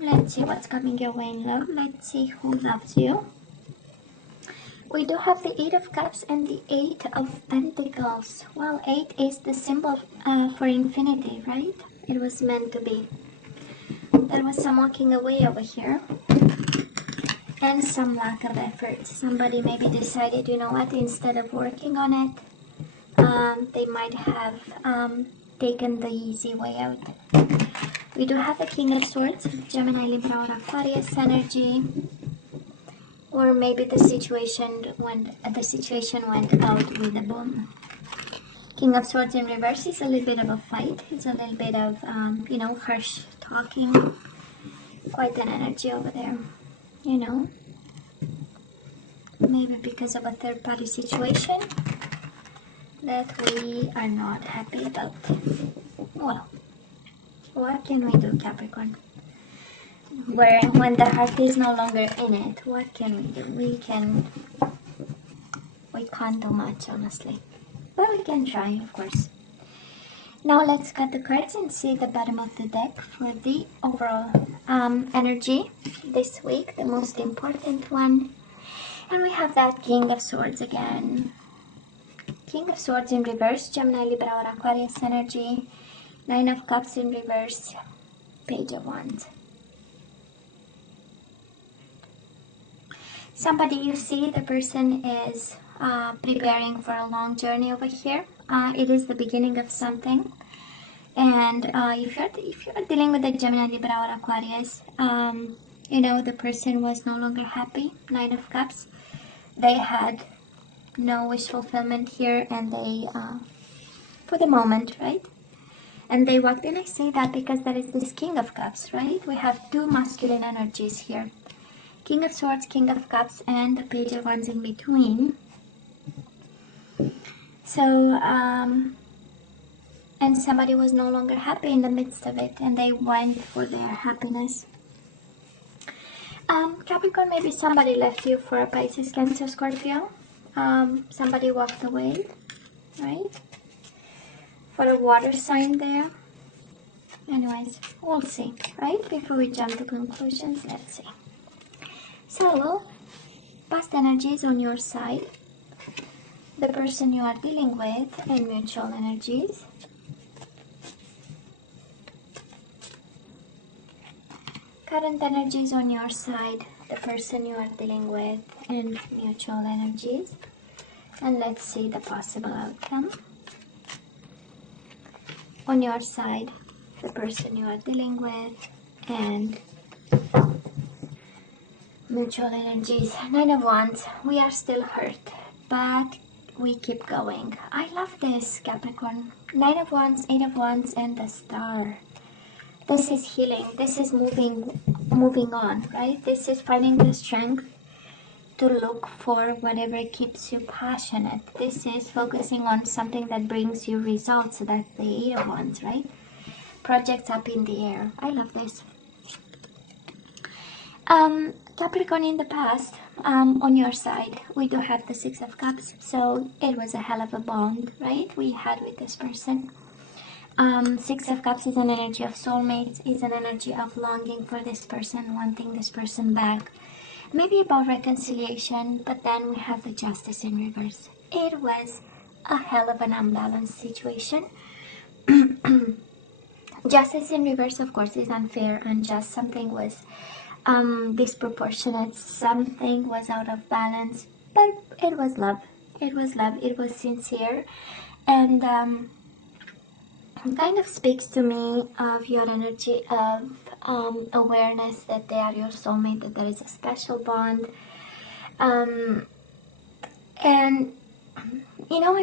Let's see what's coming your way in love. Let's see who loves you. We do have the Eight of Cups and the Eight of Pentacles. Well, 8 is the symbol for infinity, right? It was meant to be. There was some walking away over here. And some lack of effort. Somebody maybe decided, you know what, instead of working on it, they might have taken the easy way out. We do have the King of Swords, Gemini, Libra, or Aquarius energy. Or maybe the situation went out with a boom. King of Swords in reverse is a little bit of a fight. It's a little bit of, you know, harsh talking. Quite an energy over there, you know. Maybe because of a third-party situation that we are not happy about. Well, what can we do, Capricorn? When the heart is no longer in it, what can we do? We can't do much, honestly. But we can try, of course. Now let's cut the cards and see the bottom of the deck for the overall energy this week, the most important one. And we have that King of Swords again. King of Swords in reverse, Gemini, Libra, or Aquarius energy. Nine of Cups in reverse, Page of Wands. Somebody you see, the person is preparing for a long journey over here. It is the beginning of something. And if you're dealing with a Gemini, Libra, or Aquarius, you know, the person was no longer happy. Nine of Cups. They had no wish fulfillment here, and they, for the moment, right? And they walked in. I say that because there is this King of Cups, right? We have two masculine energies here. King of Swords, King of Cups, and the Page of Wands in between. So, and somebody was no longer happy in the midst of it, and they went for their happiness. Capricorn, maybe somebody left you for a Pisces, Cancer, Scorpio. Somebody walked away, right? For a water sign there. Anyways, we'll see, right? Before we jump to conclusions, let's see. So, past energies on your side, the person you are dealing with, and mutual energies. Current energies on your side, the person you are dealing with, and mutual energies. And let's see the possible outcome. On your side, the person you are dealing with, and mutual energies. Nine of Wands. We are still hurt, but we keep going. I love this, Capricorn. Nine of Wands, Eight of Wands, and the Star. This is healing. This is moving on, right? This is finding the strength to look for whatever keeps you passionate. This is focusing on something that brings you results. So that's the Eight of Wands, right? Projects up in the air. I love this. Capricorn, in the past, on your side, we do have the Six of Cups. So it was a hell of a bond, right? We had with this person. Six of Cups is an energy of soulmates, is an energy of longing for this person, wanting this person back. Maybe about reconciliation, but then we have the Justice in reverse. It was a hell of an unbalanced situation. Justice in reverse, of course, is unfair, unjust. Something was disproportionate, something was out of balance, but it was love. It was love, it was sincere, and kind of speaks to me of your energy of awareness that they are your soulmate, that there is a special bond. And you know,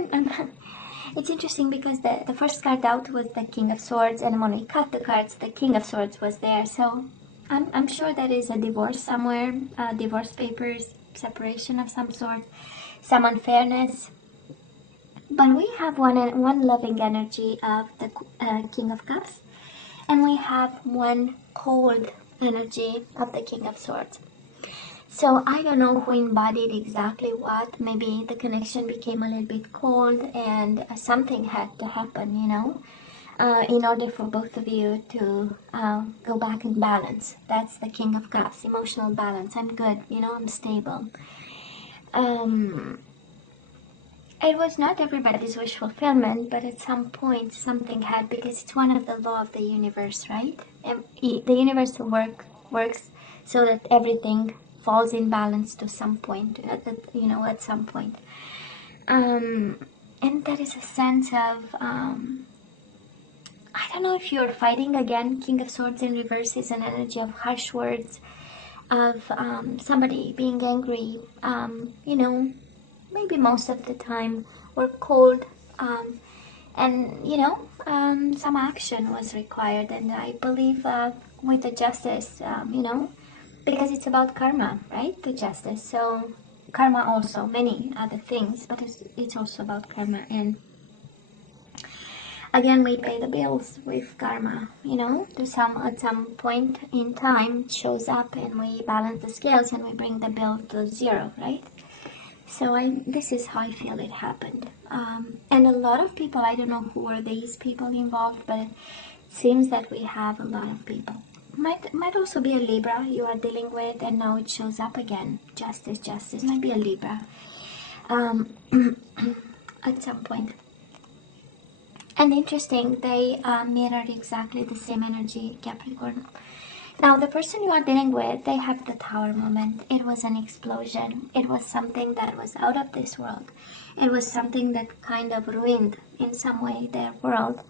it's interesting because the first card out was the King of Swords, and when we cut the cards, the King of Swords was there. So I'm sure there is a divorce somewhere, divorce papers, separation of some sort, some unfairness. But we have one loving energy of the King of Cups, and we have one cold energy of the King of Swords. So I don't know who embodied exactly what. Maybe the connection became a little bit cold, and something had to happen, you know. in order for both of you to go back in balance. That's the King of Cups, emotional balance. I'm good, you know, I'm stable. It was not everybody's wish fulfillment, but at some point something had, because it's one of the law of the universe, right? The universe works so that everything falls in balance to some point, at some point. And that is a sense of, I don't know if you're fighting again. King of Swords in reverse is an energy of harsh words, of somebody being angry, maybe most of the time, or cold, and some action was required. And I believe with the justice, because it's about karma, right? The justice. So karma also many other things, but it's also about karma. And again, we pay the bills with karma, at some point in time it shows up, and we balance the scales and we bring the bill to zero, right? So this is how I feel it happened. And a lot of people, I don't know who are these people involved, but it seems that we have a lot of people. Might also be a Libra you are dealing with, and now it shows up again. Justice, might be a Libra at some point. And interesting, they mirrored exactly the same energy, Capricorn. Now, the person you are dealing with, they have the Tower moment. It was an explosion. It was something that was out of this world. It was something that kind of ruined, in some way, their world.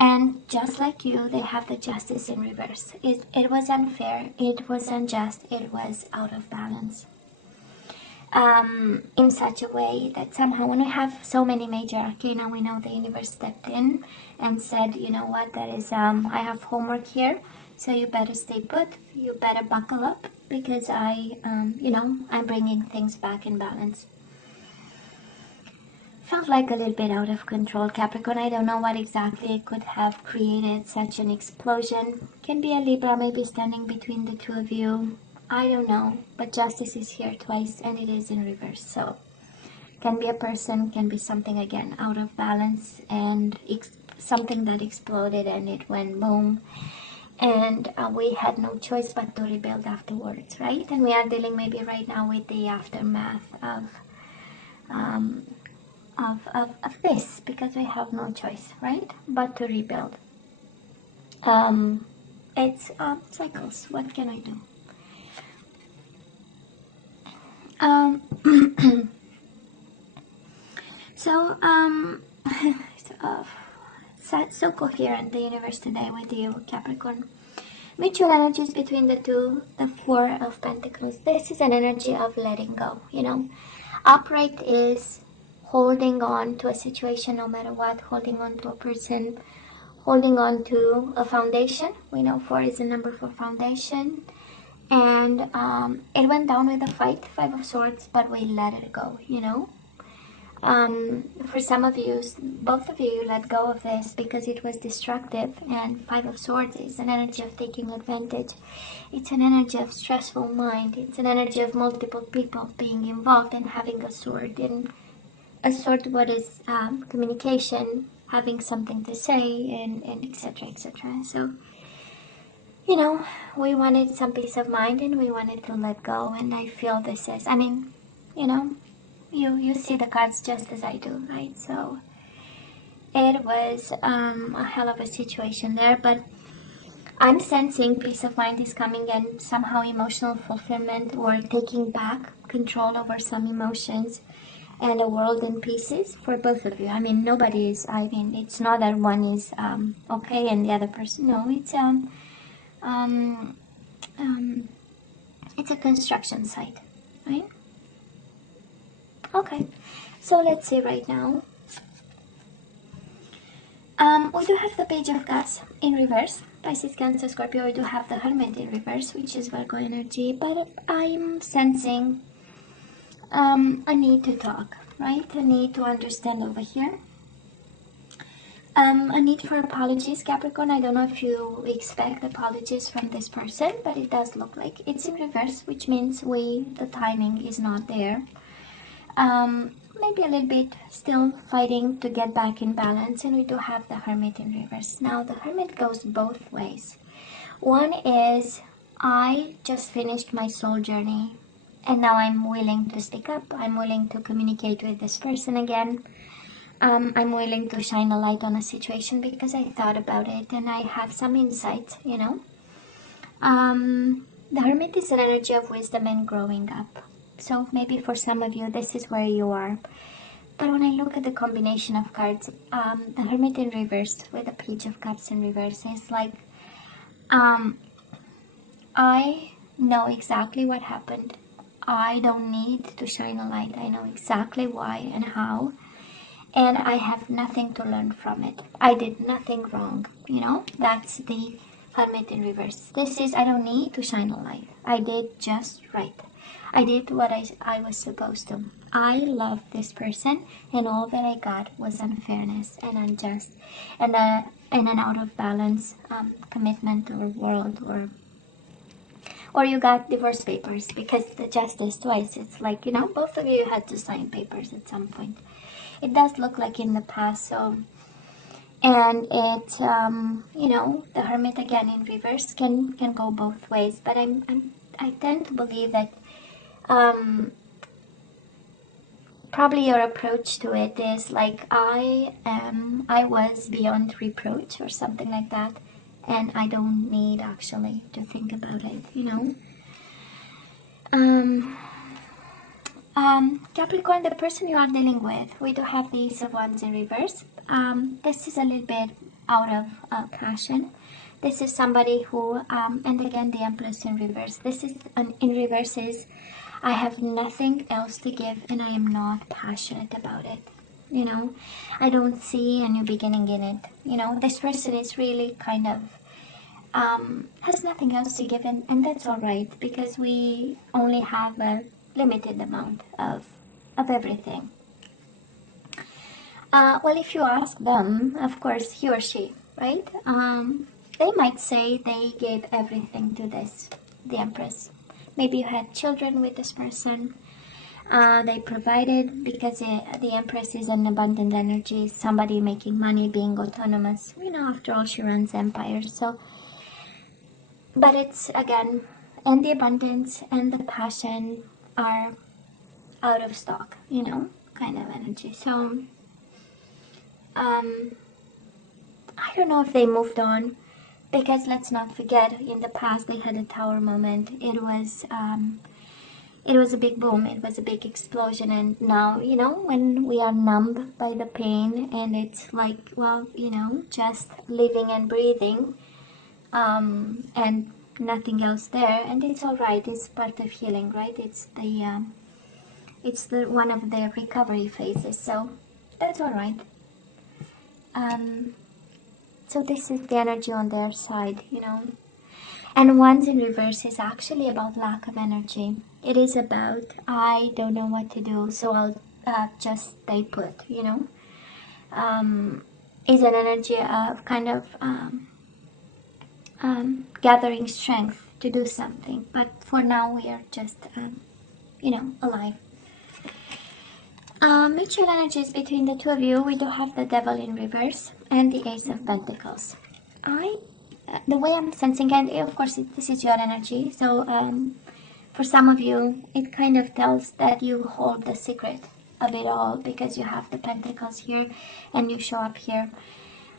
And just like you, they have the Justice in reverse. It was unfair. It was unjust. It was out of balance. In such a way that somehow, when we have so many major arcana, we know the universe stepped in and said, you know what, there is, I have homework here, so you better stay put, you better buckle up, because I'm bringing things back in balance. Felt like a little bit out of control, Capricorn. I don't know what exactly could have created such an explosion. Can be a Libra maybe standing between the two of you. I don't know, but justice is here twice, and it is in reverse. So can be a person, can be something, again, out of balance, and something that exploded and it went boom. And we had no choice but to rebuild afterwards, right? And we are dealing maybe right now with the aftermath of this, because we have no choice, right, but to rebuild. It's cycles. What can I do? So coherent, the universe today with you, Capricorn. Mutual energies between the two, the Four of Pentacles. This is an energy of letting go, Upright is holding on to a situation no matter what, holding on to a person, holding on to a foundation. We know 4 is the number for foundation. And it went down with a fight, 5 of Swords, but we let it go, For some of you, both of you let go of this because it was destructive, and 5 of Swords is an energy of taking advantage. It's an energy of stressful mind. It's an energy of multiple people being involved and having a sword. And a sword, what is communication, having something to say, and etc., etc. So, we wanted some peace of mind, and we wanted to let go, and I feel this is, you see the cards just as I do, right? So it was a hell of a situation there, but I'm sensing peace of mind is coming, and somehow emotional fulfillment, or taking back control over some emotions, and a world in pieces for both of you. Nobody is, it's not that one is okay and the other person, no, it's a construction site, right? Okay, so let's see right now. We do have the Page of Cups in reverse, Pisces, Cancer, Scorpio. We do have the Hermit in reverse, which is Virgo energy, but I'm sensing a need to talk, right? A need to understand over here. A need for apologies, Capricorn. I don't know if you expect apologies from this person, but it does look like it's in reverse, which means the timing is not there. maybe a little bit still fighting to get back in balance. And we do have the Hermit in reverse. Now the Hermit goes both ways. One is, I just finished my soul journey and now I'm willing to speak up. I'm willing to communicate with this person again. I'm willing to shine a light on a situation because I thought about it and I have some insight, you know. The Hermit is an energy of wisdom and growing up. So maybe for some of you, this is where you are. But when I look at the combination of cards, the Hermit in reverse with the Page of Cups in reverse is like, I know exactly what happened. I don't need to shine a light. I know exactly why and how. And I have nothing to learn from it. I did nothing wrong. You know, that's the Hermit in reverse. This is, I don't need to shine a light. I did just right. I did what I was supposed to. I love this person, and all that I got was unfairness and unjust, and an out of balance commitment or world, or you got divorce papers because the justice twice. It's like, you know, both of you had to sign papers at some point. It does look like in the past. So, and it, you know, the Hermit again in reverse can go both ways. But I tend to believe that probably your approach to it is like, I was beyond reproach or something like that, and I don't need actually to think about it, you know. Capricorn, the person you are dealing with, we do have the Ace of Wands in reverse. This is a little bit out of passion. This is somebody who, and again the Empress in reverse. This is in reverse is, I have nothing else to give and I am not passionate about it. You know, I don't see a new beginning in it. You know, this person is really kind of, has nothing else to give, and that's all right, because we only have a limited amount of everything. Well, if you ask them, of course, he or she, right? They might say they gave everything to the Empress. Maybe you had children with this person. They provided, because the Empress is an abundant energy, somebody making money, being autonomous. You know, after all, she runs empires. So, but it's, again, and the abundance and the passion are out of stock, you know, kind of energy. So, I don't know if they moved on, because let's not forget, in the past they had a Tower moment. It was a big boom, it was a big explosion, and now, you know, when we are numb by the pain and it's like, well, you know, just living and breathing, and nothing else there, and it's all right. It's part of healing, right? It's the one of the recovery phases, so that's all right. So this is the energy on their side, you know. And Wands in reverse is actually about lack of energy. It is about, I don't know what to do, so I'll just stay put, you know. Is an energy of kind of gathering strength to do something. But for now, we are just, you know, alive. Mutual energies between the two of you. We do have the Devil in reverse and the Ace of Pentacles. The way I'm sensing, and of course this is your energy, so for some of you it kind of tells that you hold the secret of it all, because you have the Pentacles here and you show up here.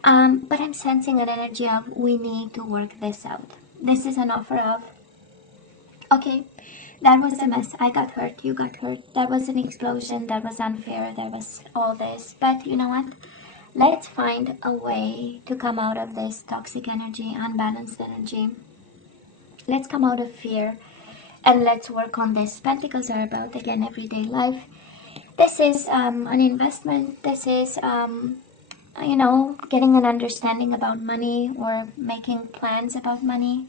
But I'm sensing an energy of, we need to work this out. This is an offer of, okay, that was a mess, I got hurt, you got hurt, that was an explosion, that was unfair, there was all this, but you know what? Let's find a way to come out of this toxic energy, unbalanced energy. Let's come out of fear and let's work on this. Pentacles are about, again, everyday life. This is an investment. This is, you know, getting an understanding about money, or making plans about money,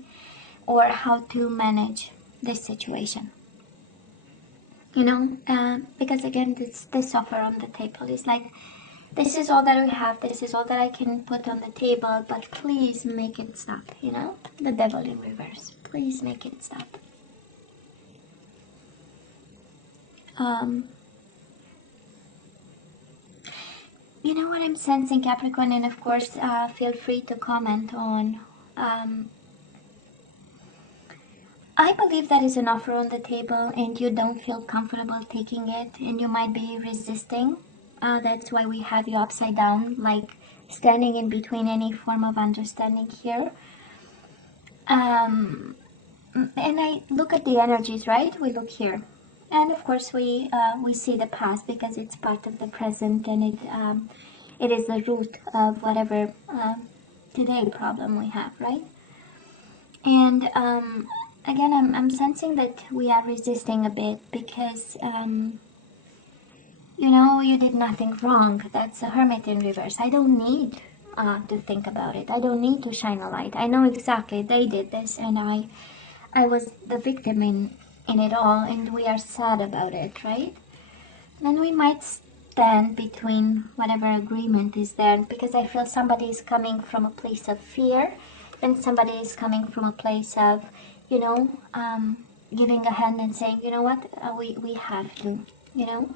or how to manage this situation. You know, because again, this offer on the table is like, this is all that we have, this is all that I can put on the table, but please make it stop, you know? The Devil in reverse. Please make it stop. You know what I'm sensing, Capricorn, and of course, feel free to comment on. I believe that is an offer on the table and you don't feel comfortable taking it and you might be resisting. That's why we have you upside down, like standing in between any form of understanding here. And I look at the energies, right? We look here. And of course we see the past because it's part of the present and it is the root of whatever today problem we have, right? And again, I'm sensing that we are resisting a bit because, you know, you did nothing wrong. That's a hermit in reverse. I don't need to think about it. I don't need to shine a light. I know exactly they did this and I was the victim in it all and we are sad about it, right? And we might stand between whatever agreement is there because I feel somebody is coming from a place of fear and somebody is coming from a place of, you know, giving a hand and saying, you know what, we have to, you know,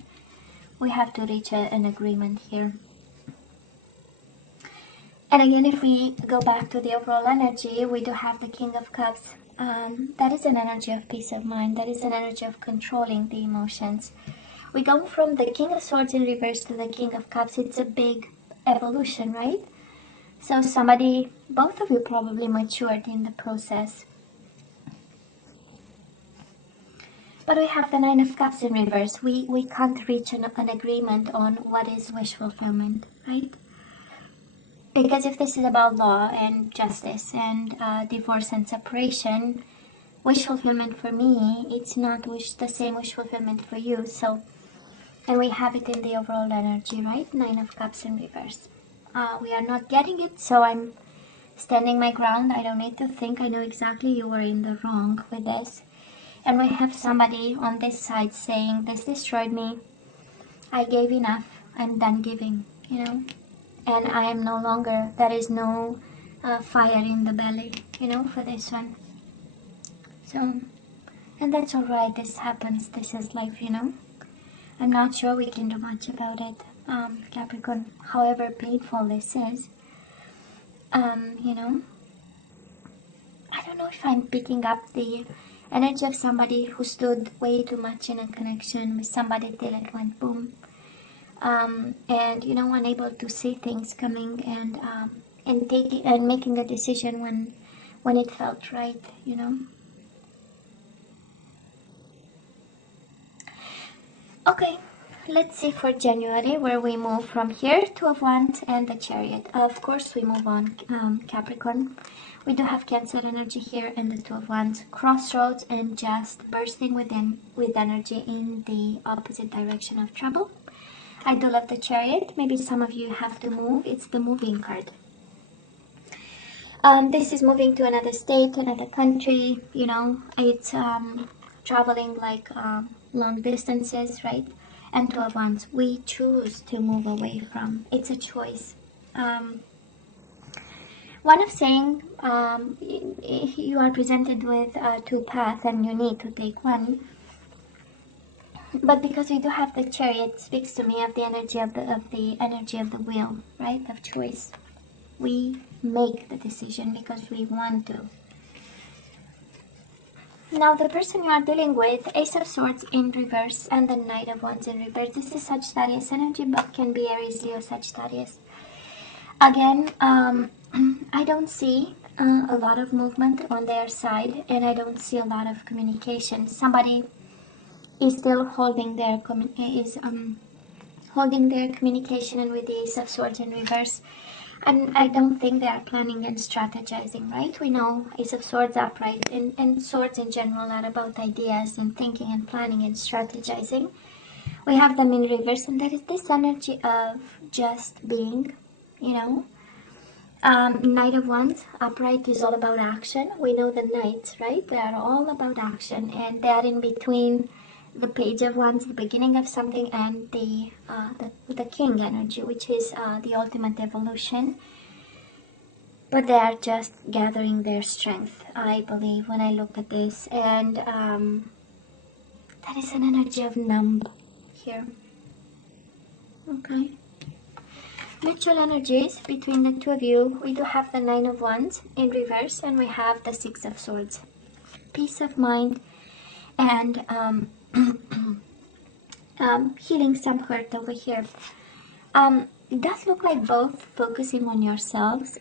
we have to reach an agreement here. And again, if we go back to the overall energy, we do have the King of Cups. That is an energy of peace of mind. That is an energy of controlling the emotions. We go from the King of Swords in reverse to the King of Cups. It's a big evolution, right? So somebody, both of you probably matured in the process. But we have the Nine of Cups in reverse. We can't reach an agreement on what is wish fulfillment, right? Because if this is about law and justice and divorce and separation, wish fulfillment for me, it's not the same wish fulfillment for you. So, and we have it in the overall energy, right? Nine of Cups in reverse. We are not getting it, so I'm standing my ground. I don't need to think. I know exactly you were in the wrong with this. And we have somebody on this side saying, this destroyed me. I gave enough. I'm done giving, you know. And I am no longer, there is no fire in the belly, you know, for this one. So, and that's alright. This happens. This is life, you know. I'm not sure we can do much about it, Capricorn, however painful this is. You know, I don't know if I'm picking up the energy of somebody who stood way too much in a connection with somebody till it went boom. And you know, unable to see things coming and taking and making a decision when it felt right, you know. Okay, let's see for January where we move from here. Two of Wands and the Chariot. Of course, we move on, Capricorn. We do have Cancer energy here and the Two of Wands. Crossroads and just bursting within with energy in the opposite direction of trouble. I do love the Chariot. Maybe some of you have to move. It's the moving card. This is moving to another state, another country, you know. It's traveling like long distances, right? And Two of Wands, we choose to move away from. It's a choice. One of saying you are presented with two paths and you need to take one. But because we do have the Chariot, speaks to me of the energy of the energy of the will, right? Of choice. We make the decision because we want to. Now the person you are dealing with, Ace of Swords in reverse and the Knight of Wands in reverse. This is Sagittarius energy, but can be Aries, Leo, Sagittarius. Again, I don't see a lot of movement on their side, and I don't see a lot of communication. Somebody is still holding their holding their communication, and with the Ace of Swords in reverse. And I don't think they are planning and strategizing, right? We know Ace of Swords upright and swords in general are about ideas and thinking and planning and strategizing. We have them in reverse, and that is this energy of just being, you know. Knight of Wands upright is all about action. We know the Knights, right? They are all about action, and they are in between the Page of Wands, the beginning of something, and the King energy, which is the ultimate evolution. But they are just gathering their strength, I believe, when I look at this. And that is an energy of numb here. Okay. Mutual energies between the two of you. We do have the Nine of Wands in reverse, and we have the Six of Swords. Peace of mind and healing some hurt over here. It does look like both focusing on yourselves.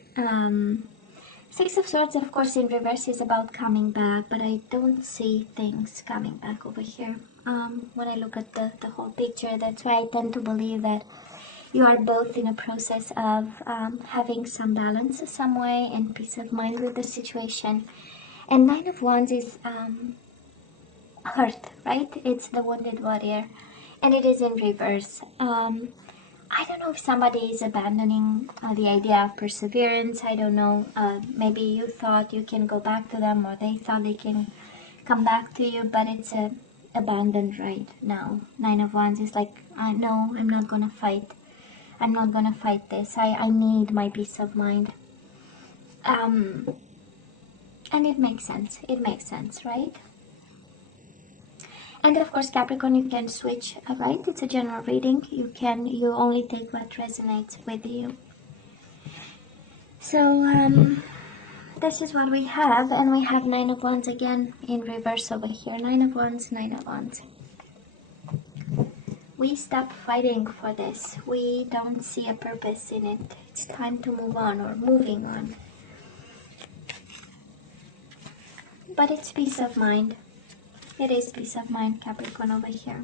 Six of Swords, of course, in reverse is about coming back, but I don't see things coming back over here. When I look at the whole picture, that's why I tend to believe that you are both in a process of having some balance some way and peace of mind with the situation. And Nine of Wands is hurt, right? It's the wounded warrior, and it is in reverse. I don't know if somebody is abandoning the idea of perseverance. I don't know. Maybe you thought you can go back to them, or they thought they can come back to you, but it's abandoned right now. Nine of Wands is like, no, I'm not gonna fight. I'm not gonna fight this. I need my peace of mind. And it makes sense. It makes sense, right? And of course, Capricorn, you can switch, right? It's a general reading. You only take what resonates with you. So, this is what we have, and we have Nine of Wands again in reverse over here. Nine of Wands, Nine of Wands. We stop fighting for this. We don't see a purpose in it. It's time to move on, or moving on. But it's peace of mind. It is peace of mind, Capricorn, over here.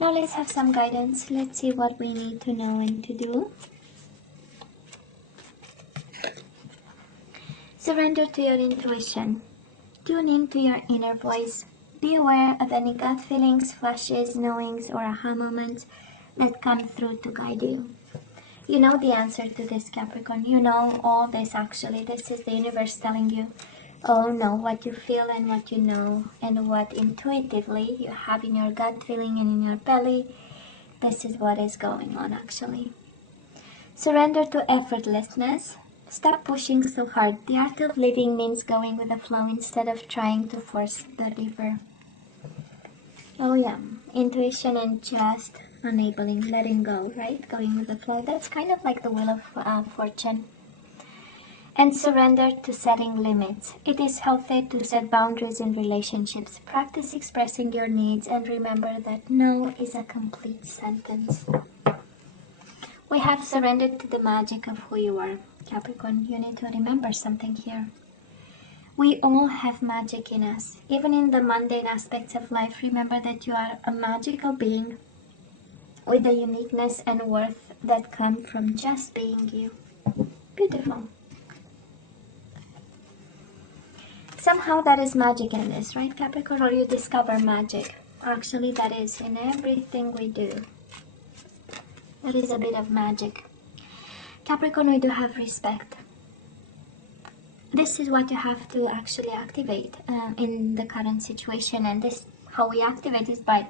Now let's have some guidance. Let's see what we need to know and to do. Surrender to your intuition. Tune into your inner voice. Be aware of any gut feelings, flashes, knowings, or aha moments that come through to guide you. You know the answer to this, Capricorn. You know all this actually. This is the universe telling you, oh no, what you feel and what you know, and what intuitively you have in your gut feeling and in your belly. This is what is going on actually. Surrender to effortlessness. Stop pushing so hard. The art of living means going with the flow instead of trying to force the river. Oh yeah, intuition and just enabling, letting go, right? Going with the flow. That's kind of like the wheel of fortune. And surrender to setting limits. It is healthy to set boundaries in relationships. Practice expressing your needs and remember that no is a complete sentence. We have surrendered to the magic of who you are. Capricorn, you need to remember something here. We all have magic in us. Even in the mundane aspects of life, remember that you are a magical being with the uniqueness and worth that come from just being you. Beautiful. Somehow that is magic in this, right, Capricorn? Or you discover magic. Actually, that is in everything we do. There is a bit of magic. Capricorn, we do have respect. This is what you have to actually activate in the current situation. And this, how we activate is by,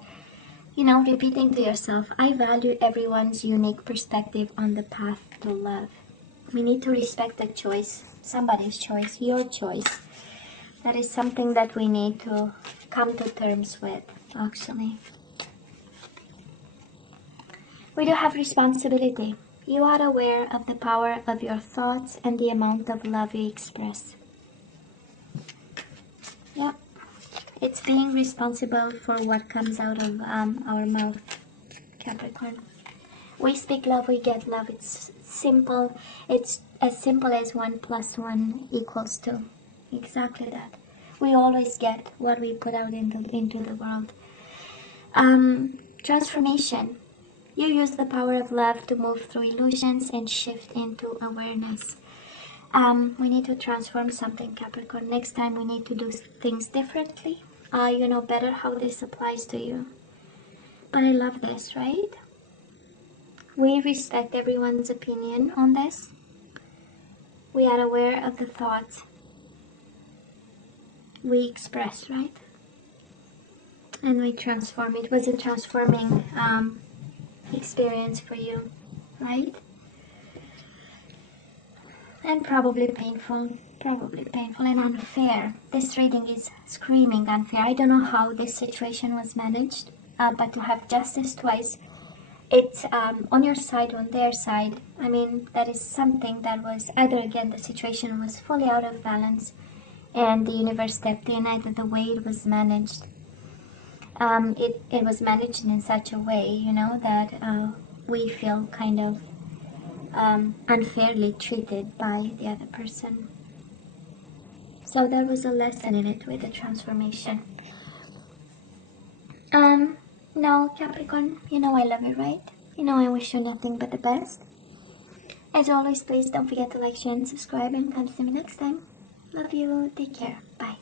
repeating to yourself, I value everyone's unique perspective on the path to love. We need to respect the choice, somebody's choice, your choice. That is something that we need to come to terms with, actually. We do have responsibility. You are aware of the power of your thoughts and the amount of love you express. Yeah, it's being responsible for what comes out of our mouth, Capricorn. We speak love, we get love. It's simple. It's as simple as 1 + 1 = 2. Exactly that. We always get what we put out into the world. Transformation. You use the power of love to move through illusions and shift into awareness. We need to transform something, Capricorn. Next time we need to do things differently. You know better how this applies to you. But I love this, right? We respect everyone's opinion on this. We are aware of the thoughts we express, right? And we transform. It was a transforming experience for you, right? And probably painful and unfair. This reading is screaming unfair. I don't know how this situation was managed, but to have justice twice, it's on your side, on their side. I mean, that is something that was either, again, the situation was fully out of balance and the universe stepped in, either the way it was managed. It was managed in such a way, you know, that we feel kind of unfairly treated by the other person. So there was a lesson in it with the transformation. Now, Capricorn, you know I love you, right? You know I wish you nothing but the best. As always, please don't forget to like, share, and subscribe, and come see me next time. Love you. Take care. Bye.